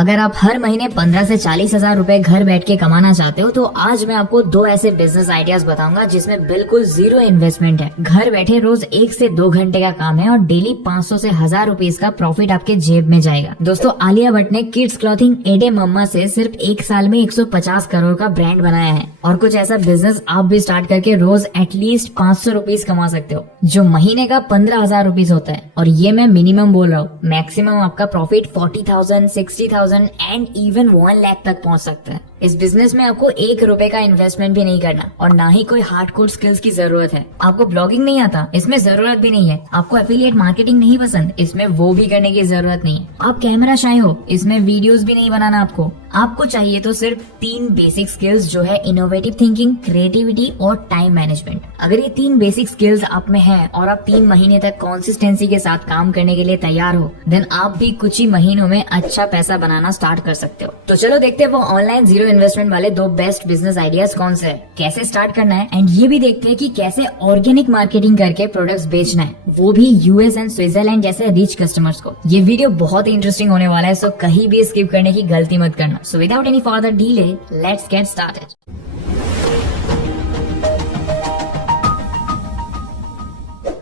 अगर आप हर महीने 15 से 40 हजार रूपए घर बैठ के कमाना चाहते हो तो आज मैं आपको 2 ऐसे बिजनेस आइडियाज बताऊंगा जिसमें बिल्कुल जीरो इन्वेस्टमेंट है। घर बैठे रोज 1 से 2 घंटे का काम है और डेली 500 से 1000 रुपीज का प्रॉफिट आपके जेब में जाएगा। दोस्तों, आलिया भट्ट ने किड्स क्लॉथिंग एडे मम्मा से सिर्फ 1 साल में 150 करोड़ का ब्रांड बनाया है। और कुछ ऐसा बिजनेस आप भी स्टार्ट करके रोज एटलीस्ट 500 रुपीज कमा सकते हो, जो महीने का 15,000 रुपीज होता है। और ये मैं मिनिमम बोल रहा हूँ, मैक्सिमम आपका प्रॉफिट 40,000, 60,000 एंड इवन 1 लाख तक पहुंच सकता है। इस बिजनेस में आपको 1 रुपए का इन्वेस्टमेंट भी नहीं करना और ना ही कोई हार्डकोर स्किल्स की जरूरत है। आपको ब्लॉगिंग नहीं आता, इसमें जरूरत भी नहीं है। आपको एफिलिएट मार्केटिंग नहीं पसंद, इसमें वो भी करने की जरूरत नहीं है। आप कैमरा शाय हो, इसमें वीडियोस भी नहीं बनाना आपको चाहिए तो सिर्फ 3 बेसिक स्किल्स, जो है इनोवेटिव थिंकिंग, क्रिएटिविटी और टाइम मैनेजमेंट। अगर ये 3 बेसिक स्किल्स आप में है और आप 3 महीने तक कंसिस्टेंसी के साथ काम करने के लिए तैयार हो, देन आप भी कुछ ही महीनों में अच्छा पैसा बनाना स्टार्ट कर सकते हो। तो चलो देखते हैं वो ऑनलाइन जीरो इन्वेस्टमेंट वाले 2 बेस्ट बिजनेस आइडियाज कौन से है, कैसे स्टार्ट करना है, एंड ये भी देखते हैं कि कैसे ऑर्गेनिक मार्केटिंग करके प्रोडक्ट्स बेचना है, वो भी यूएस एंड स्विट्जरलैंड जैसे रिच कस्टमर्स को। ये वीडियो बहुत ही इंटरेस्टिंग होने वाला है, सो कहीं भी स्किप करने की गलती मत करना। So without any further delay, let's get started.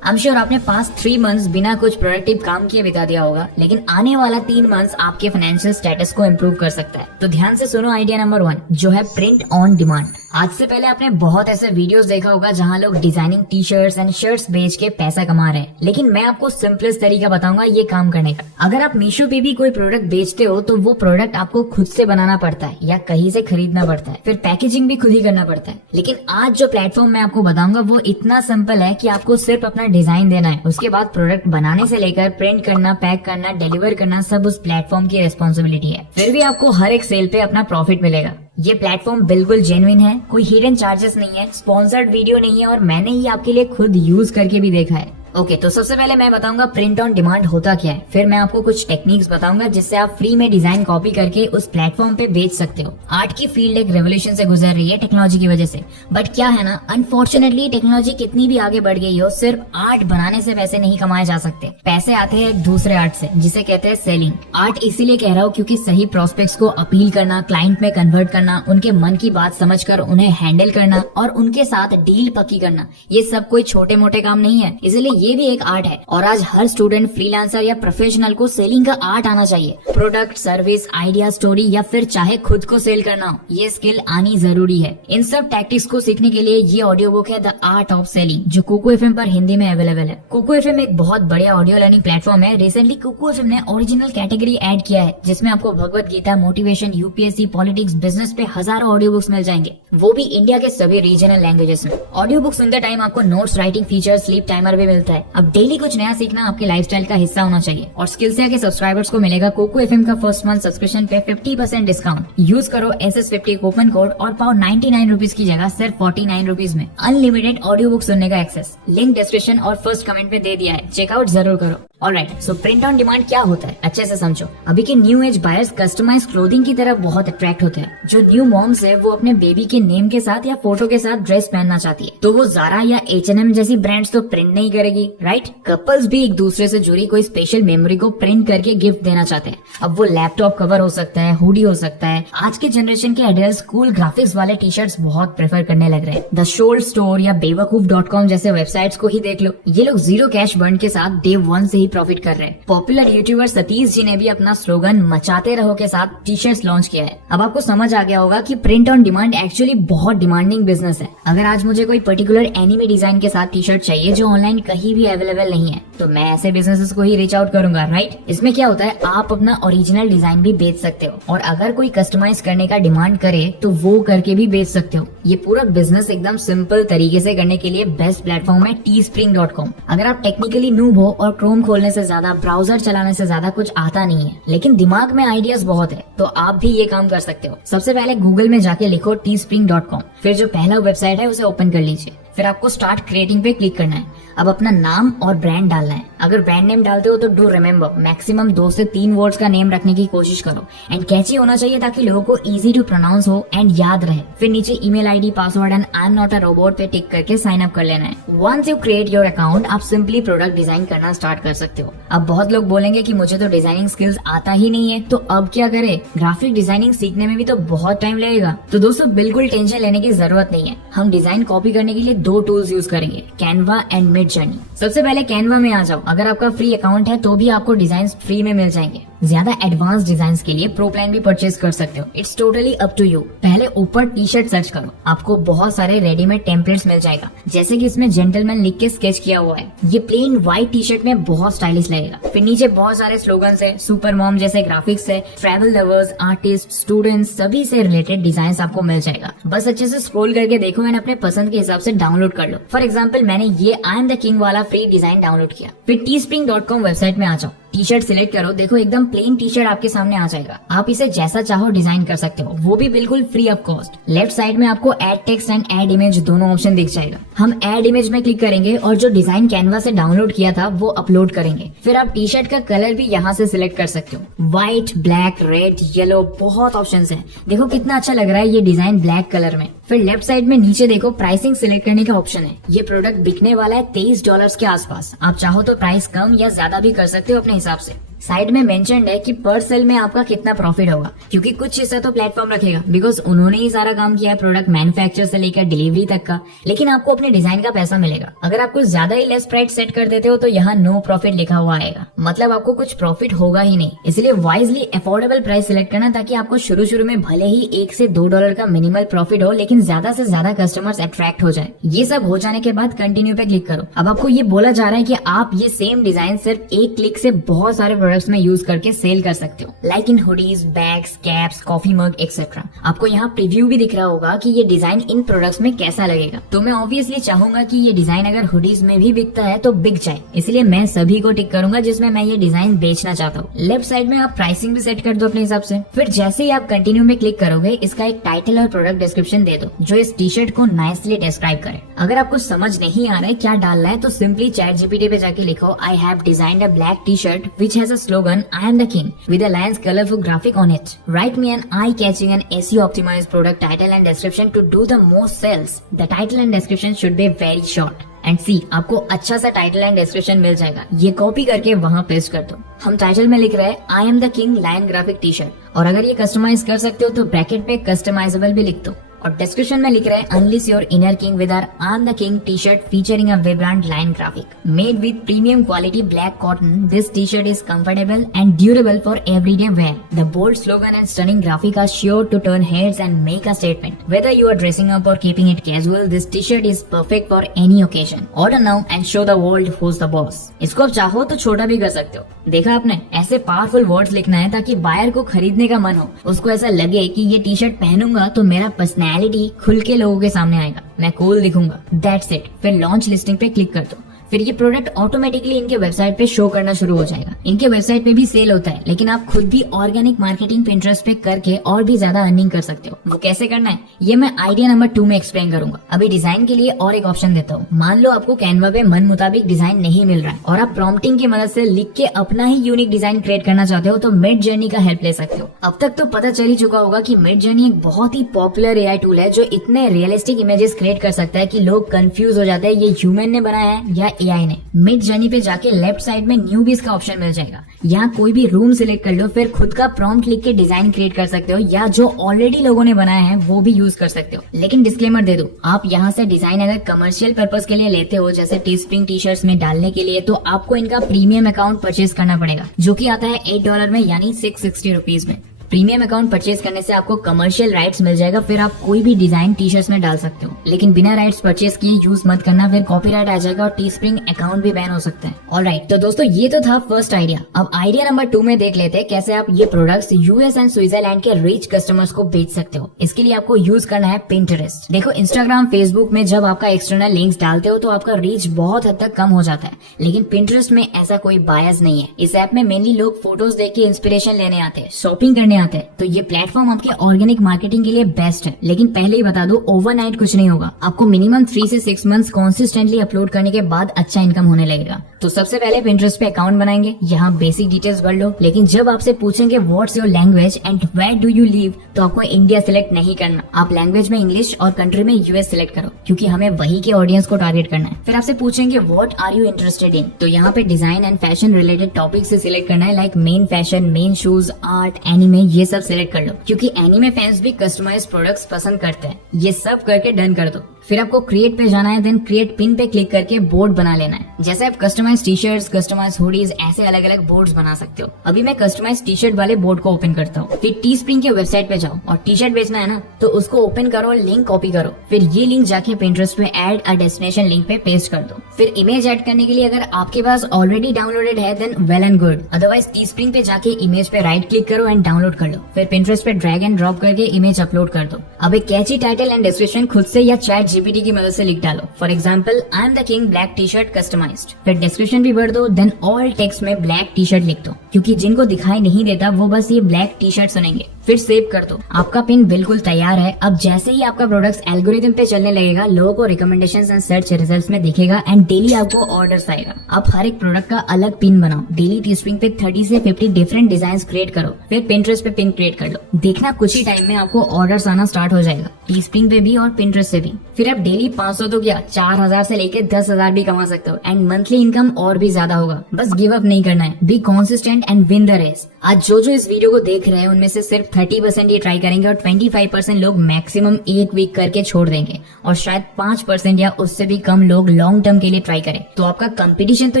I'm sure आपने पास्ट 3 मंथ्स बिना कुछ प्रोडक्टिव काम किए बिता दिया होगा, लेकिन आने वाला 3 मंथ्स आपके फाइनेंशियल स्टेटस को इम्प्रूव कर सकता है। तो ध्यान से सुनो आइडिया नंबर 1, जो है प्रिंट ऑन डिमांड। आज से पहले आपने बहुत ऐसे वीडियोस देखा होगा जहां लोग designing T shirts and shirts बेच के पैसा कमा रहे हैं, लेकिन मैं आपको सिंपलेस्ट तरीका बताऊंगा ये काम करने का। अगर आप मीशो पे भी कोई प्रोडक्ट बेचते हो तो वो प्रोडक्ट आपको खुद से बनाना पड़ता है या कहीं से खरीदना पड़ता है, फिर पैकेजिंग भी खुद ही करना पड़ता है। लेकिन आज जो प्लेटफॉर्म मैं आपको बताऊंगा वो इतना सिंपल है कि आपको सिर्फ अपना डिजाइन देना है, उसके बाद प्रोडक्ट बनाने से लेकर प्रिंट करना, पैक करना, डिलीवर करना, सब उस प्लेटफॉर्म की रिस्पॉन्सिबिलिटी है। फिर भी आपको हर एक सेल पे अपना प्रॉफिट मिलेगा। ये प्लेटफॉर्म बिल्कुल जेन्युइन है, कोई हिडन चार्जेस नहीं है, स्पॉन्सर्ड वीडियो नहीं है और मैंने ही आपके लिए खुद यूज करके भी देखा है। ओके, तो सबसे पहले मैं बताऊंगा प्रिंट ऑन डिमांड होता क्या है, फिर मैं आपको कुछ टेक्निक्स बताऊंगा जिससे आप फ्री में डिजाइन कॉपी करके उस प्लेटफॉर्म पे बेच सकते हो। आर्ट की फील्ड एक रेवोल्यूशन से गुजर रही है टेक्नोलॉजी की वजह से, बट क्या है ना, अनफॉर्चुनेटली टेक्नोलॉजी कितनी भी आगे बढ़ गई हो, सिर्फ आर्ट बनाने से पैसे नहीं कमाए जा सकते। पैसे आते हैं एक दूसरे आर्ट से, जिसे कहते हैं सेलिंग। आर्ट इसीलिए कह रहा हूँ क्योंकि सही प्रोस्पेक्ट्स को अपील करना, क्लाइंट में कन्वर्ट करना, उनके मन की बात समझकर उन्हें हैंडल करना और उनके साथ डील पक्की करना, ये सब कोई छोटे मोटे काम नहीं है, इसलिए ये भी एक आर्ट है। और आज हर स्टूडेंट, फ्रीलांसर या प्रोफेशनल को सेलिंग का आर्ट आना चाहिए। प्रोडक्ट, सर्विस, आइडिया, स्टोरी या फिर चाहे खुद को सेल करना हो, ये स्किल आनी जरूरी है। इन सब टैक्टिक्स को सीखने के लिए ये ऑडियो बुक है द आर्ट ऑफ सेलिंग, जो कुकू एफएम पर हिंदी में अवेलेबल है। कुकू एफएम एक बहुत बढ़िया ऑडियो लर्निंग प्लेटफॉर्म है। रिसेंटली कुकू एफएम ने ओरिजिनल कैटेगरी ऐड किया है, जिसमें आपको Bhagavad Gita, motivation, UPSC, politics, business पे हजारों ऑडियो बुक्स मिल जाएंगे, वो भी इंडिया के सभी रीजनल लैंग्वेजेस में। ऑडियो बुक सुनते टाइम आपको notes, writing feature, sleep timer भी मिलता है। अब डेली कुछ नया सीखना आपके लाइफस्टाइल का हिस्सा होना चाहिए। और स्किल्स के सब्सक्राइबर्स को मिलेगा कोको एफएम का फर्स्ट मंथ सब्सक्रिप्शन पे 50% डिस्काउंट। यूज करो SS50 कूपन कोड और पाओ 99 रुपीज की जगह सिर्फ 49 रुपीज में अनलिमिटेड ऑडियो बुक सुनने का एक्सेस। लिंक डिस्क्रिप्शन और फर्स्ट कमेंट में दे दिया है, चेकआउट जरूर करो। Alright, so print on demand क्या होता है अच्छे से समझो। अभी के new age buyers customise clothing की तरफ बहुत अट्रैक्ट होते हैं। जो न्यू मॉम्स है वो अपने बेबी के नेम के साथ या फोटो के साथ ड्रेस पहनना चाहती है, तो वो ज़ारा या H&M जैसी ब्रांड्स तो प्रिंट नहीं करेगी, राइट। कपल्स भी एक दूसरे से जुड़ी कोई स्पेशल मेमोरी को प्रिंट करके गिफ्ट देना चाहते हैं। अब वो लैपटॉप कवर हो सकता है, हुडी हो सकता है। आज के जनरेशन के एडल्ट्स कूल ग्राफिक्स वाले टी शर्ट्स बहुत प्रेफर करने लग रहे हैं। द शोल्ड स्टोर या बेवकूफ.com जैसे वेबसाइट्स को ही देख लो, ये लोग जीरो कैश बर्न के साथ डे 1 से ही प्रॉफिट कर रहे हैं। पॉपुलर यूट्यूबर सतीश जी ने भी अपना स्लोगन मचाते रहो के साथ टी शर्ट्स लॉन्च किया है। अब आपको समझ आ गया होगा कि प्रिंट ऑन डिमांड एक्चुअली बहुत डिमांडिंग बिजनेस है। अगर आज मुझे कोई पर्टिकुलर एनिमे डिजाइन के साथ टी शर्ट चाहिए जो ऑनलाइन कहीं भी अवेलेबल नहीं है, तो मैं ऐसे बिजनेसेस को ही रीच आउट करूंगा, राइट। इसमें क्या होता है, आप अपना ओरिजिनल डिजाइन भी बेच सकते हो और अगर कोई कस्टमाइज करने का डिमांड करे तो वो करके भी बेच सकते हो। ये पूरा बिजनेस एकदम सिंपल तरीके से करने के लिए बेस्ट प्लेटफॉर्म है teespring.com। अगर आप टेक्निकली नूब हो और क्रोम खोलने से ज्यादा, ब्राउजर चलाने से ज्यादा कुछ आता नहीं है, लेकिन दिमाग में आइडियाज बहुत है, तो आप भी ये काम कर सकते हो। सबसे पहले गूगल में जाके लिखो teespring.com, फिर जो पहला वेबसाइट है उसे ओपन कर लीजिए। फिर आपको स्टार्ट क्रिएटिंग पे क्लिक करना है। अब अपना नाम और ब्रांड डालना है। अगर ब्रांड नेम डालते हो तो डू रिमेम्बर मैक्सिमम 2 से 3 वर्ड्स का नेम रखने की कोशिश करो एंड कैची होना चाहिए ताकि लोगों को इजी टू प्रोनाउंस हो एंड याद रहे। फिर नीचे email ID, password and I am not a robot पे टिक करके साइन अप कर लेना है। Once you create your account आप सिंपली प्रोडक्ट डिजाइन करना स्टार्ट कर सकते हो। अब बहुत लोग बोलेंगे कि मुझे तो डिजाइनिंग स्किल्स आता ही नहीं है, तो अब क्या करें? ग्राफिक डिजाइनिंग सीखने में भी तो बहुत टाइम लगेगा। तो दोस्तों बिल्कुल टेंशन लेने की जरूरत नहीं है। हम डिजाइन कॉपी करने के लिए 2 टूल्स यूज करेंगे, कैनवा एंड मिडजर्नी। सबसे पहले कैनवा में आ जाओ। अगर आपका फ्री अकाउंट है तो भी आपको डिजाइन फ्री में मिल जाएंगे। ज्यादा एडवांस डिजाइन के लिए प्रो प्लान भी परचेज कर सकते हो। It's totally up to you. पहले ऊपर टी शर्ट सर्च करो, आपको बहुत सारे रेडीमेड टेम्पलेट्स मिल जाएगा, जैसे कि इसमें जेंटलमैन लिख के स्केच किया हुआ है। ये प्लेन व्हाइट टी शर्ट में बहुत स्टाइलिश लगेगा। फिर नीचे बहुत सारे स्लोगन्स है, सुपर मॉम जैसे ग्राफिक्स है, ट्रैवल लवर्स, आर्टिस्ट, स्टूडेंट्स सभी से रिलेटेड डिजाइन आपको मिल जाएगा। बस अच्छे से स्क्रॉल करके देखो एंड अपने पसंद के हिसाब से डाउनलोड कर लो। फॉर एग्जाम्पल मैंने ये आई एम द किंग वाला फ्री डिजाइन डाउनलोड किया। फिर teespring.com वेबसाइट में आ जाओ, टी शर्ट सिलेक्ट करो। देखो एकदम प्लेन टी शर्ट आपके सामने आ जाएगा। आप इसे जैसा चाहो डिजाइन कर सकते हो, वो भी बिल्कुल free of cost. Left side में आपको add text and add image दोनों ऑप्शन दिख जाएगा। हम ऐड इमेज में क्लिक करेंगे और जो डिजाइन कैनवा से डाउनलोड किया था वो अपलोड करेंगे। फिर आप टी शर्ट का कलर भी यहाँ से सिलेक्ट कर सकते हो, व्हाइट, ब्लैक, रेड, येलो, बहुत ऑप्शन है। देखो कितना अच्छा लग रहा है ये डिजाइन ब्लैक कलर में। फिर लेफ्ट साइड में नीचे देखो प्राइसिंग सिलेक्ट करने का ऑप्शन है। ये प्रोडक्ट बिकने वाला है $23 के आसपास। आप चाहो तो प्राइस कम या ज्यादा भी कर सकते हो अपने हिसाब से। साइड में मेंशन्ड है कि पर सेल में आपका कितना प्रॉफिट होगा, क्योंकि कुछ हिस्सा तो प्लेटफॉर्म रखेगा बिकॉज उन्होंने ही सारा काम किया है प्रोडक्ट मैन्युफैक्चर से लेकर डिलीवरी तक का। लेकिन आपको अपने डिजाइन का पैसा मिलेगा। अगर आप कुछ ज्यादा ही लेस प्राइस सेट कर देते हो तो यहाँ नो प्रॉफिट लिखा हुआ आएगा, मतलब आपको कुछ प्रॉफिट होगा ही नहीं। इसलिए वाइजली अफोर्डेबल प्राइस सिलेक्ट करना ताकि आपको शुरू में भले ही $1 से $2 का मिनिमल प्रॉफिट हो, लेकिन ज्यादा से ज्यादा कस्टमर्स अट्रैक्ट हो जाए। ये सब हो जाने के बाद कंटिन्यू पे क्लिक करो। अब आपको ये बोला जा रहा है कि आप ये सेम डिजाइन सिर्फ एक क्लिक से बहुत सारे प्रोडक्ट्स में यूज करके सेल कर सकते हो, like in hoodies, bags, caps, coffee mug etcetera. आपको यहाँ प्रीव्यू भी दिख रहा होगा कि ये डिजाइन इन प्रोडक्ट्स में कैसा लगेगा। तो मैं ऑब्वियसली चाहूंगा कि ये डिजाइन अगर हुडीज में भी बिकता है तो बिक जाए, इसलिए मैं सभी को टिक करूंगा जिसमें मैं ये डिजाइन बेचना चाहता हूँ। लेफ्ट साइड में आप प्राइसिंग भी सेट कर दो अपने हिसाब से। फिर जैसे ही आप कंटिन्यू में क्लिक करोगे, इसका एक टाइटल और प्रोडक्ट डिस्क्रिप्शन दे दो जो इस टी शर्ट को नाइसली डिस्क्राइब करे। अगर आपको समझ नहीं आ रहा है क्या डालना है तो सिंपली ChatGPT पे जाके लिखो I have designed a black T shirt which has a slogan I am the king with a lion's colorful graphic on it. Write me an eye-catching and SEO optimized product title and description to do the most sales. The title and description should be very short. And see आपको अच्छा सा title and description मिल जाएगा। ये copy करके वहाँ paste कर दो। हम टाइटल में लिख रहे हैं I am the king lion graphic T shirt, और अगर ये कस्टमाइज कर सकते हो तो ब्रैकेट पे कस्टमाइजेबल भी लिख दो। और डिस्क्रिप्शन में लिख रहे हैं unleash your inner king with our I am the king T shirt featuring a vibrant line graphic made with premium quality black cotton. This T shirt is comfortable and durable for everyday wear. The bold slogan and stunning graphic are sure to turn heads and make a statement. Whether you are dressing up or keeping it casual, this t-shirt is perfect for any occasion. Order now and show the world who's the boss. इसको आप चाहो तो छोटा भी कर सकते हो। देखा आपने, ऐसे पावरफुल वर्ड्स लिखना है ताकि बायर को खरीदने का मन हो, उसको ऐसा लगे कि ये टी शर्ट पहनूंगा तो मेरा पर्सनैलिटी खुल के लोगों के सामने आएगा, मैं कूल दिखूंगा। That's it. फिर लॉन्च लिस्टिंग पे क्लिक कर दो। फिर ये प्रोडक्ट ऑटोमेटिकली इनके वेबसाइट पे शो करना शुरू हो जाएगा। इनके वेबसाइट पे भी सेल होता है, लेकिन आप खुद भी ऑर्गेनिक मार्केटिंग पिंटरेस्ट पे करके और भी ज्यादा अर्निंग कर सकते हो। वो कैसे करना है ये मैं आइडिया नंबर 2 में एक्सप्लेन करूंगा। अभी डिजाइन के लिए और एक ऑप्शन देता हूँ। मान लो आपको कैनवा पे मन मुताबिक डिजाइन नहीं मिल रहा है और आप प्रॉम्प्टिंग की मदद से लिख के अपना ही यूनिक डिजाइन क्रिएट करना चाहते हो तो मिड जर्नी का हेल्प ले सकते हो। अब तक तो पता चल ही चुका होगा कि मिड जर्नी एक बहुत ही पॉपुलर एआई टूल है जो इतने रियलिस्टिक इमेजेस क्रिएट कर सकता है कि लोग कंफ्यूज हो जाते हैं ये ह्यूमन ने बनाया है या एआई ने। मिड जर्नी पे जाके लेफ्ट साइड में न्यूबीज का ऑप्शन मिल जाएगा। यहाँ कोई भी रूम सिलेक्ट कर लो, फिर खुद का प्रॉम्प्ट लिख के डिजाइन क्रिएट कर सकते हो या जो ऑलरेडी लोगों ने बनाया है वो भी यूज कर सकते हो। लेकिन डिस्क्लेमर दे दो, आप यहाँ से डिजाइन अगर कमर्शियल पर्पस के लिए लेते हो जैसे टीस्प्रिंग टी शर्ट्स में डालने के लिए, तो आपको इनका प्रीमियम अकाउंट परचेज करना पड़ेगा जो कि आता है $8 में यानी 660 रुपीज में। प्रीमियम अकाउंट परचेज करने से आपको कमर्शियल राइट्स मिल जाएगा, फिर आप कोई भी डिजाइन टी शर्ट्स में डाल सकते हो। लेकिन बिना राइट्स परचेज किए यूज मत करना, फिर कॉपीराइट आ जाएगा और टीस्प्रिंग अकाउंट भी बैन हो सकता है। ऑलराइट, तो दोस्तों ये तो था फर्स्ट आइडिया। अब आइडिया नंबर 2 में देख लेते हैं कैसे आप ये प्रोडक्ट्स यूएस एंड स्विट्जरलैंड के रिच कस्टमर्स को बेच सकते हो। इसके लिए आपको यूज करना है पिंटरेस्ट। देखो इंस्टाग्राम, फेसबुक में जब आपका एक्सटर्नल लिंक्स डालते हो तो आपका रीच बहुत हद तक कम हो जाता है, लेकिन पिंटरेस्ट में ऐसा कोई बायस नहीं है। इस ऐप में मेनली लोग फोटोज देख के इंस्पिरेशन लेने आते हैं, शॉपिंग करने आते हैं। तो ये प्लेटफॉर्म आपके ऑर्गेनिक मार्केटिंग के लिए बेस्ट है, लेकिन पहले ही बता दो ओवरनाइट कुछ नहीं होगा। आपको मिनिमम 3 से 6 मंथ्स कॉन्सिस्टेंटली अपलोड करने के बाद अच्छा इनकम होने लगेगा। तो सबसे पहले Pinterest पे अकाउंट बनाएंगे, यहाँ बेसिक डिटेल्स भर लो, लेकिन जब आपसे पूछेंगे what's your language and where do you live, तो आपको इंडिया सिलेक्ट नहीं करना। आप लैंग्वेज में इंग्लिश और कंट्री में यूएस सिलेक्ट करो, क्योंकि हमें वही के ऑडियंस को टारगेट करना है। फिर आपसे पूछेंगे what are you interested in, तो यहाँ पे design and fashion related topic से सिलेक्ट करना है, like men fashion, men shoes, art, anime, ये सब सिलेक्ट कर लो, क्योंकि एनिमे फैंस भी कस्टमाइज प्रोडक्ट्स पसंद करते हैं। ये सब करके डन कर दो। फिर आपको क्रिएट पे जाना है, देन क्रिएट पिन पे क्लिक करके बोर्ड बना लेना है। जैसे आप customise T shirts, customise hoodies, ऐसे अलग अलग बोर्ड्स बना सकते हो। अभी मैं कस्टमाइज टी शर्ट वाले बोर्ड को ओपन करता हूँ। फिर टी स्प्रिंग के वेबसाइट पे जाओ और टी शर्ट बेचना है ना, तो उसको ओपन करो और लिंक कॉपी करो। फिर ये लिंक जाके Pinterest में ऐड अ डेस्टिनेशन लिंक पे पेस्ट कर दो। फिर इमेज ऐड करने के लिए अगर आपके पास ऑलरेडी डाउनलोडेड है then well and good, otherwise Teespring पे जाके इमेज पे राइट क्लिक करो एंड डाउनलोड कर लो। फिर Pinterest पे ड्रैग एंड ड्रॉप करके इमेज अपलोड कर दो। अब एक कैची टाइटल एंड डिस्क्रिप्शन खुद से या ChatGPT की मदद से लिख डालो। For example, I am the king black T shirt customised. फिर डिस्क्रिप्शन भी भर दो, देन ऑल टेक्स्ट में ब्लैक टी शर्ट लिख दो, क्योंकि जिनको दिखाई नहीं देता वो बस ये ब्लैक टी शर्ट सुनेंगे। फिर सेव कर दो। आपका पिन बिल्कुल तैयार है। अब जैसे ही आपका प्रोडक्ट एल्गोरिथम पे चलने लगेगा, लोगों को रिकमेंडेशंस एंड सर्च रिजल्ट्स में दिखेगा एंड डेली आपको ऑर्डर्स आएगा। आप हर एक प्रोडक्ट का अलग पिन बनाओ। डेली टी स्प्रिंग पे 30 से 50 डिफरेंट डिजाइन क्रिएट करो। फिर Pinterest पे पिन क्रिएट कर लो। देखना कुछ ही टाइम में आपको ऑर्डर्स आना स्टार्ट हो जाएगा, टी स्प्रिंग पे भी और Pinterest से भी। फिर आप डेली 500 तो क्या 4000 से लेके 10,000 भी कमा सकते हो एंड मंथली इनकम और भी ज्यादा होगा। बस गिव अप नहीं करना है, be consistent and win the race. आज जो इस वीडियो को देख रहे हैं उनमें से सिर्फ 30% ये ट्राई करेंगे और 25% लोग मैक्सिमम एक वीक करके छोड़ देंगे और शायद 5% या उससे भी कम लोग लॉन्ग टर्म के लिए ट्राई करें। तो आपका कंपटीशन तो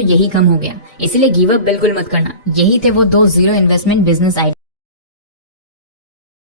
यही कम हो गया, इसलिए गिव अप बिल्कुल मत करना। यही थे वो 2 जीरो इन्वेस्टमेंट बिजनेस आइडिया।